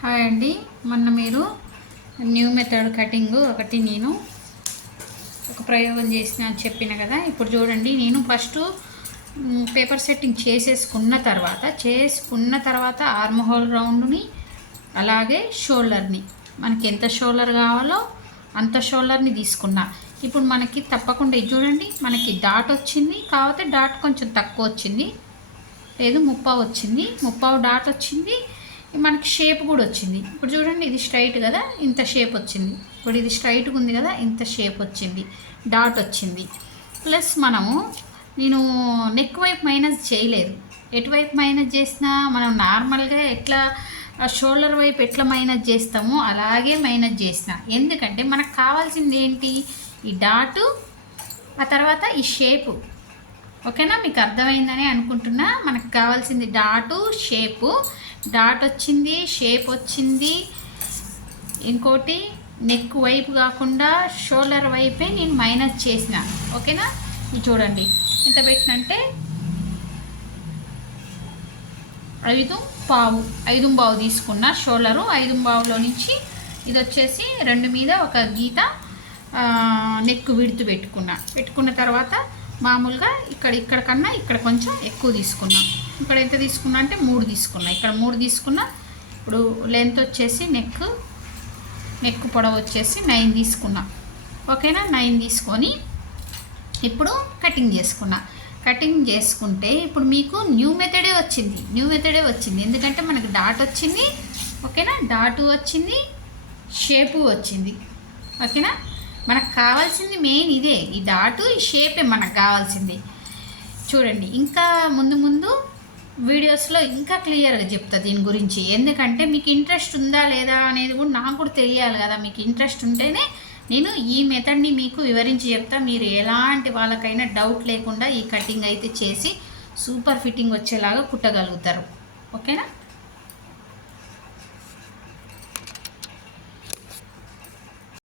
Hi అండి. మొన్న మీరు న్యూ మెథడ్ కటింగ్ ఒకటి నేను ఒక ప్రయోగం చేసిన అని చెప్పిన కదా. ఇప్పుడు చూడండి, నేను ఫస్ట్ పేపర్ సెట్టింగ్ చేసుకున్న తర్వాత ఆర్మ్ హోల్ రౌండ్ని అలాగే షోల్డర్ని మనకి ఎంత షోల్డర్ కావాలో అంత షోల్డర్ని తీసుకున్నా. ఇప్పుడు మనకి తప్పకుండా ఇది చూడండి, మనకి డాట్ వచ్చింది, కాకపోతే డాట్ కొంచెం తక్కువ వచ్చింది, లేదు 30 వచ్చింది, 30 డాట్ వచ్చింది. మనకి షేప్ కూడా వచ్చింది. ఇప్పుడు చూడండి, ఇది స్ట్రైట్ కదా, ఇంత షేప్ వచ్చింది. ఇప్పుడు ఇది స్ట్రైట్గా ఉంది కదా, ఇంత షేప్ వచ్చింది, డాట్ వచ్చింది. ప్లస్ నేను నెక్ వైపు మైనస్ చేయలేదు. ఎటువైపు మైనస్ చేసినా మనం నార్మల్గా ఎట్లా షోల్డర్ వైపు ఎట్లా మైనస్ చేస్తామో అలాగే మైనస్ చేసిన. ఎందుకంటే మనకు కావాల్సింది ఏంటి, ఈ డాటు, ఆ తర్వాత ఈ షేపు. ఓకేనా, మీకు అర్థమైందని అనుకుంటున్నా. మనకు కావాల్సింది డాటు, షేపు. డాట్ వచ్చింది, షేప్ వచ్చింది. ఇంకోటి నెక్ వైపు కాకుండా షోల్డర్ వైపే నేను మైనస్ చేసిన. ఓకేనా, ఇది చూడండి ఎంత పెట్టినంటే 5.5 తీసుకున్న షోల్డరు. 5.5లో నుంచి ఇది వచ్చేసి 2 మీద ఒక గీత నెక్ విడుతు పెట్టుకున్న తర్వాత మామూలుగా ఇక్కడ కన్నా ఇక్కడ కొంచెం ఎక్కువ తీసుకున్నా. ఇక్కడ ఎంత తీసుకున్నా అంటే 3 తీసుకున్నా, ఇక్కడ 3 తీసుకున్నా. ఇప్పుడు లెంత్ వచ్చేసి నెక్ పొడవు వచ్చేసి 9 తీసుకున్నా. ఓకేనా, 9 తీసుకొని ఇప్పుడు కటింగ్ చేసుకుంటే ఇప్పుడు మీకు న్యూ మెథడే వచ్చింది. ఎందుకంటే మనకు డాట్ వచ్చింది. ఓకేనా, డాటు వచ్చింది, షేపు వచ్చింది. ఓకేనా, మనకు కావాల్సింది మెయిన్ ఇదే, ఈ డాటు, ఈ షేపే మనకు కావాల్సింది. చూడండి, ఇంకా ముందు వీడియోస్లో ఇంకా క్లియర్గా చెప్తా దీని గురించి. ఎందుకంటే మీకు ఇంట్రెస్ట్ ఉందా లేదా అనేది కూడా నాకు కూడా తెలియాలి కదా. మీకు ఇంట్రెస్ట్ ఉంటేనే నేను ఈ మెథడ్ని మీకు వివరించి చెప్తా. మీరు ఎలాంటి వాళ్ళకైనా డౌట్ లేకుండా ఈ కటింగ్ అయితే చేసి సూపర్ ఫిట్టింగ్ వచ్చేలాగా కుట్టగలుగుతారు. ఓకేనా.